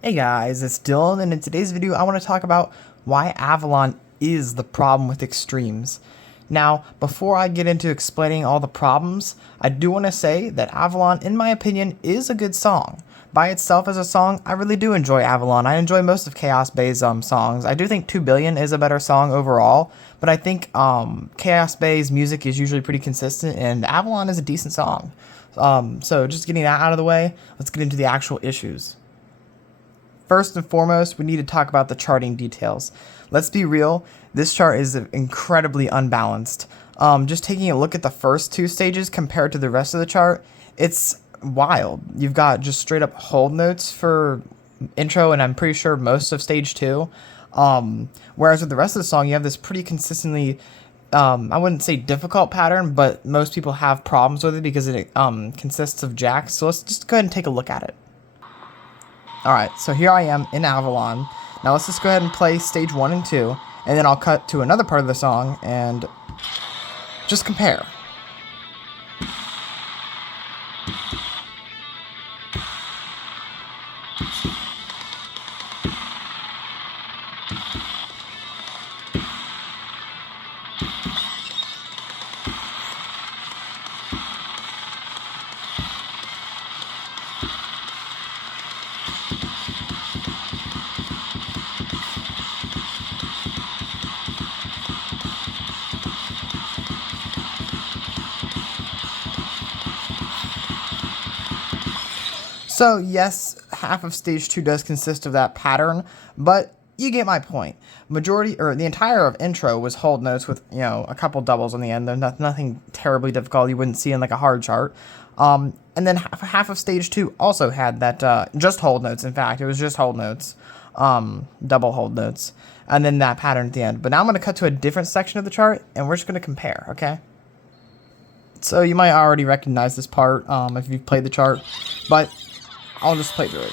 Hey guys, it's Dylan, and in today's video I want to talk about why Avalon is the problem with extremes. Now, before I get into explaining all the problems, I do want to say that Avalon, in my opinion, is a good song. By itself as a song, I really do enjoy Avalon. I enjoy most of Chaos Bay's songs. I do think 2 Billion is a better song overall, but I think Chaos Bay's music is usually pretty consistent, and Avalon is a decent song. So just getting that out of the way, let's get into the actual issues. First and foremost, we need to talk about the charting details. Let's be real, this chart is incredibly unbalanced. Just taking a look at the first two stages compared to the rest of the chart, it's wild. You've got just straight up hold notes for intro, and I'm pretty sure most of stage two. Whereas with the rest of the song, you have this pretty consistently, I wouldn't say difficult pattern, but most people have problems with it because it consists of jacks. So let's just go ahead and take a look at it. Alright, so here I am in Avalon. Now let's just go ahead and play stage 1 and 2, and then I'll cut to another part of the song and just compare. So yes, half of stage 2 does consist of that pattern, but you get my point. Majority, or the entire of intro was hold notes with, a couple doubles on the end. There's nothing terribly difficult you wouldn't see in like a hard chart. And then half of stage 2 also had that, just hold notes. In fact, it was just hold notes, double hold notes, and then that pattern at the end. But now I'm going to cut to a different section of the chart, and we're just going to compare, okay? So you might already recognize this part if you've played the chart, but I'll just play through it.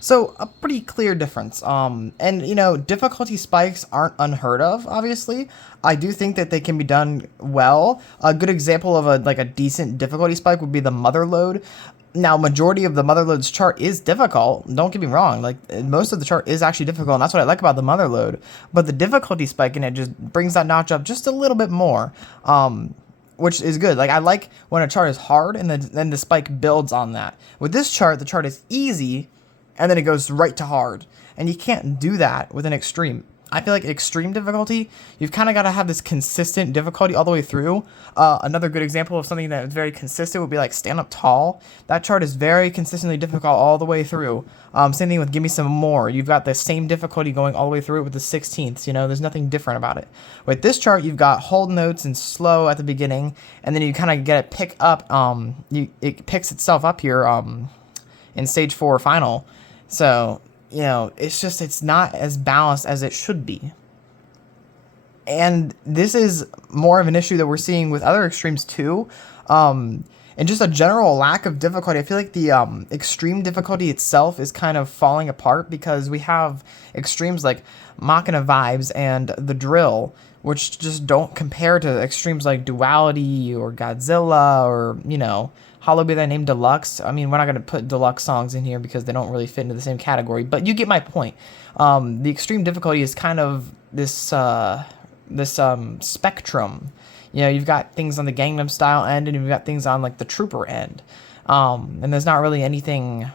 So a pretty clear difference. And difficulty spikes aren't unheard of, obviously. I do think that they can be done well. A good example of a decent difficulty spike would be the mother load. Now, majority of the mother load's chart is difficult. Don't get me wrong. Like, most of the chart is actually difficult, and that's what I like about the mother load. But the difficulty spike in it just brings that notch up just a little bit more, which is good. Like, I like when a chart is hard, and then the spike builds on that. With this chart, the chart is easy, and then it goes right to hard. And you can't do that with an extreme. I feel like extreme difficulty, you've kind of got to have this consistent difficulty all the way through. Another good example of something that is very consistent would be like Stand Up Tall. That chart is very consistently difficult all the way through. Same thing with Give Me Some More. You've got the same difficulty going all the way through it with the 16ths. There's nothing different about it. With this chart, you've got hold notes and slow at the beginning, and then you kind of get it pick up. It picks itself up here in stage 4 final. So it's not as balanced as it should be. And this is more of an issue that we're seeing with other extremes too. And just a general lack of difficulty. I feel like the extreme difficulty itself is kind of falling apart because we have extremes like Machina Vibes and The Drill, which just don't compare to extremes like Duality or Godzilla or, Hallowed Be Thy Name Deluxe. I mean, we're not going to put deluxe songs in here because they don't really fit into the same category, but you get my point. The extreme difficulty is kind of this spectrum. You've got things on the Gangnam Style end, and you've got things on like the Trooper end. And there's not really anything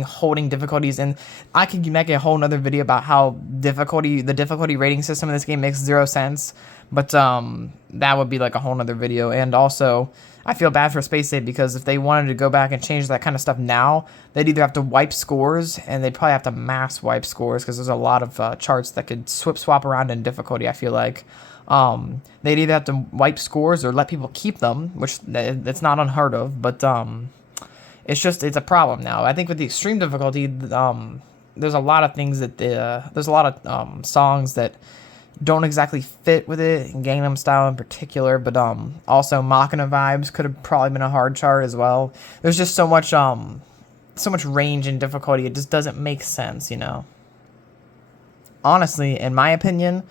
holding difficulties, and I could make a whole nother video about how the difficulty rating system in this game makes 0 sense, but that would be like a whole nother video. And also, I feel bad for Space Ape because if they wanted to go back and change that kind of stuff now, they'd either have to wipe scores, and they'd probably have to mass wipe scores because there's a lot of charts that could swap around in difficulty, I feel like. They'd either have to wipe scores or let people keep them, which it's not unheard of, but it's a problem now. I think with the extreme difficulty, there's a lot of things that there's a lot of songs that don't exactly fit with it, Gangnam Style in particular, but also Machina Vibes could have probably been a hard chart as well. There's just so much range and difficulty, it just doesn't make sense, Honestly, in my opinion,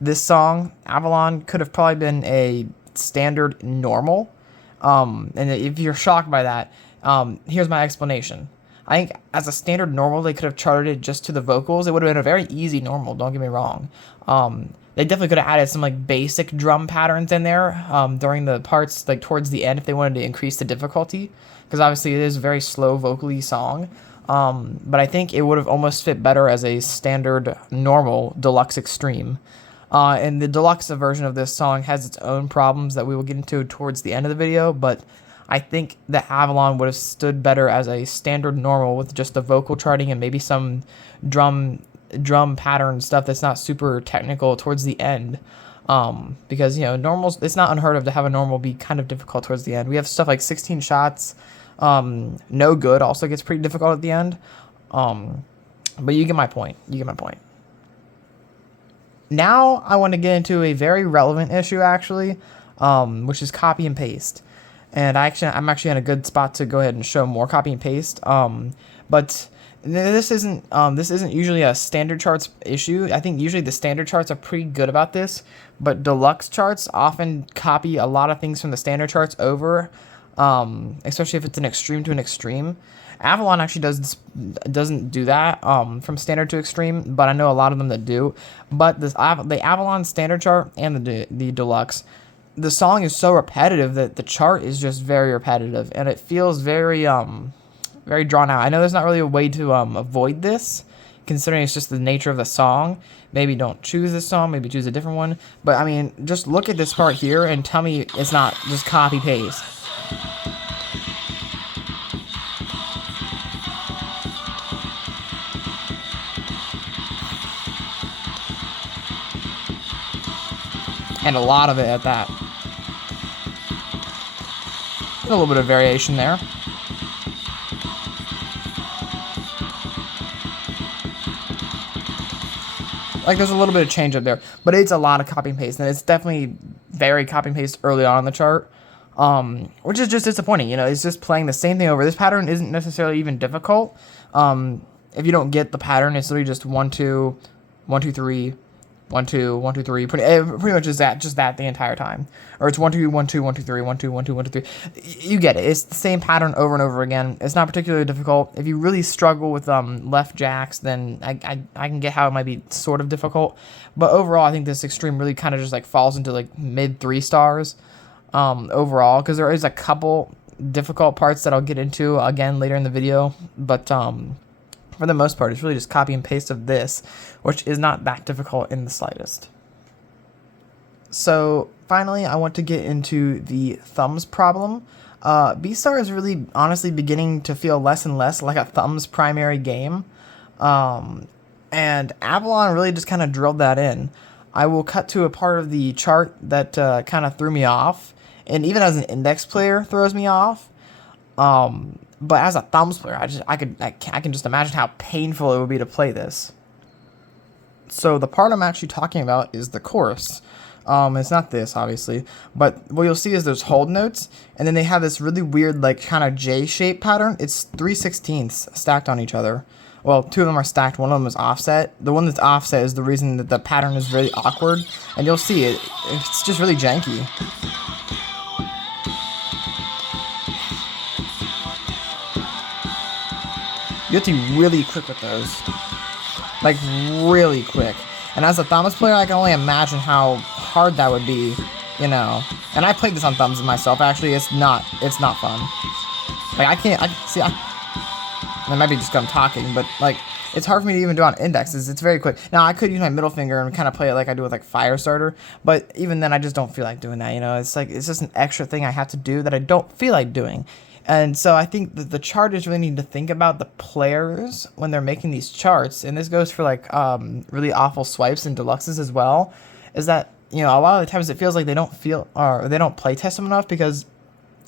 this song, Avalon, could have probably been a standard normal. And if you're shocked by that, here's my explanation. I think as a standard normal, they could have charted it just to the vocals. It would have been a very easy normal, don't get me wrong. They definitely could have added some like basic drum patterns in there during the parts like towards the end if they wanted to increase the difficulty, because obviously it is a very slow vocally song. But I think it would have almost fit better as a standard normal deluxe extreme. And the deluxe version of this song has its own problems that we will get into towards the end of the video, but I think the Avalon would have stood better as a standard normal with just the vocal charting and maybe some drum pattern stuff that's not super technical towards the end. Because, you know, normals, it's not unheard of to have a normal be kind of difficult towards the end. We have stuff like 16 shots, no good also gets pretty difficult at the end. But you get my point. Now I want to get into a very relevant issue actually, which is copy and paste. And I'm actually in a good spot to go ahead and show more copy and paste. But this isn't usually a standard charts issue. I think usually the standard charts are pretty good about this, but deluxe charts often copy a lot of things from the standard charts over, especially if it's an extreme to an extreme. Avalon actually doesn't do that from standard to extreme, but I know a lot of them that do. But the Avalon standard chart and the deluxe, the song is so repetitive that the chart is just very repetitive, and it feels very very drawn out. I know there's not really a way to avoid this, considering it's just the nature of the song. Maybe don't choose this song, maybe choose a different one. But I mean, just look at this part here and tell me it's not just copy paste. And a lot of it at that. A little bit of variation there. Like there's a little bit of change up there, but it's a lot of copy and paste, and it's definitely very copy and paste early on in the chart, which is just disappointing. You know, it's just playing the same thing over. This pattern isn't necessarily even difficult. If you don't get the pattern, it's literally just 1 2 1 2 3 1 2 1 2 3. Pretty much is just that the entire time, or it's 1 2 1 2 1 2 3 1 2 1 2 1 2 3. You get it. It's the same pattern over and over again. It's not particularly difficult. If you really struggle with left jacks, then I can get how it might be sort of difficult. But overall, I think this extreme really kind of just like falls into like mid 3 stars overall, because there is a couple difficult parts that I'll get into again later in the video, but for the most part, it's really just copy and paste of this, which is not that difficult in the slightest. So finally, I want to get into the thumbs problem. Beatstar is really honestly beginning to feel less and less like a thumbs primary game. And Avalon really just kind of drilled that in. I will cut to a part of the chart that kind of threw me off, and even as an index player throws me off. But as a thumbs player, I can just imagine how painful it would be to play this. So the part I'm actually talking about is the chorus. It's not this, obviously, but what you'll see is there's hold notes, and then they have this really weird, like, kind of J-shaped pattern. It's 3/16ths stacked on each other. Well, 2 of them are stacked, 1 of them is offset. The one that's offset is the reason that the pattern is really awkward, and you'll see it's just really janky. You have to be really quick with those. Like, really quick. And as a thumbs player, I can only imagine how hard that would be, you know. And I played this on thumbs myself, actually. It's not fun. Like, I might be just because I'm talking, but, like, it's hard for me to even do on indexes. It's very quick. Now, I could use my middle finger and kind of play it like I do with, like, Firestarter, but even then, I just don't feel like doing that, you know. It's like, it's just an extra thing I have to do that I don't feel like doing. And so I think that the charters really need to think about the players when they're making these charts, and this goes for like really awful swipes and deluxes as well, is that, you know, a lot of the times it feels like they don't play test them enough, because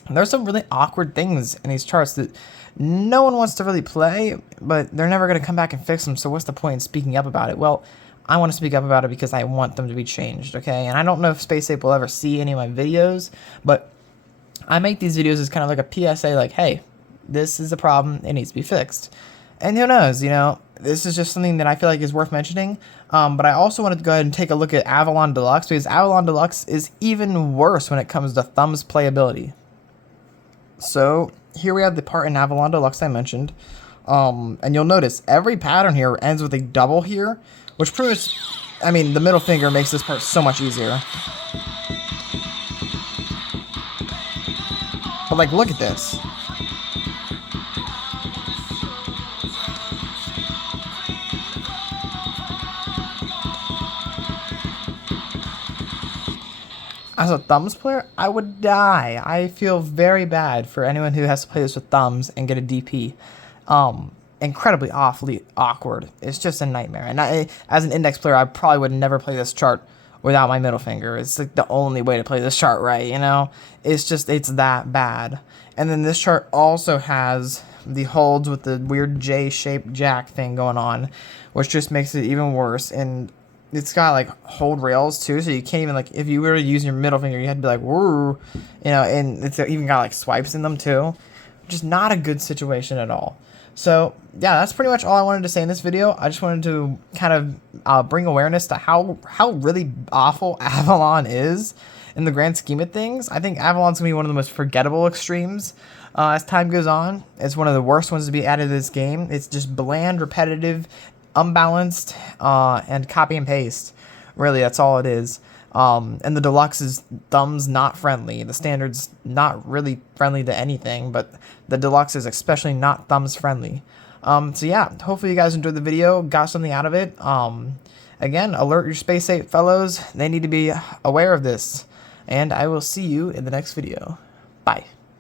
there's some really awkward things in these charts that no one wants to really play, but they're never going to come back and fix them, so what's the point in speaking up about it? Well, I want to speak up about it because I want them to be changed, okay? And I don't know if Space Ape will ever see any of my videos, but I make these videos as kind of like a PSA, like, hey, this is a problem, it needs to be fixed. And who knows, you know, this is just something that I feel like is worth mentioning. But I also wanted to go ahead and take a look at Avalon Deluxe, because Avalon Deluxe is even worse when it comes to thumbs playability. So here we have the part in Avalon Deluxe I mentioned. And you'll notice every pattern here ends with a double here, which proves, I mean, the middle finger makes this part so much easier. But like, look at this. As a thumbs player, I would die. I feel very bad for anyone who has to play this with thumbs and get a DP. Incredibly awfully awkward. It's just a nightmare. And as an index player, I probably would never play this chart without my middle finger. It's like the only way to play this chart right, you know? It's that bad. And then this chart also has the holds with the weird J-shaped jack thing going on, which just makes it even worse. And it's got like hold rails too, so you can't even, like, if you were to use your middle finger, you had to be like, woo, you know, and it's even got like swipes in them too. Just not a good situation at all. So yeah, that's pretty much all I wanted to say in this video. I just wanted to kind of bring awareness to how really awful Avalon is in the grand scheme of things. I think Avalon's gonna be one of the most forgettable extremes as time goes on. It's one of the worst ones to be added to this game. It's just bland, repetitive, unbalanced, and copy and paste. Really, that's all it is. And the deluxe is thumbs not friendly. The standard's not really friendly to anything, but the deluxe is especially not thumbs friendly. So yeah, hopefully you guys enjoyed the video, got something out of it. Again, alert your Space 8 fellows. They need to be aware of this. And I will see you in the next video. Bye.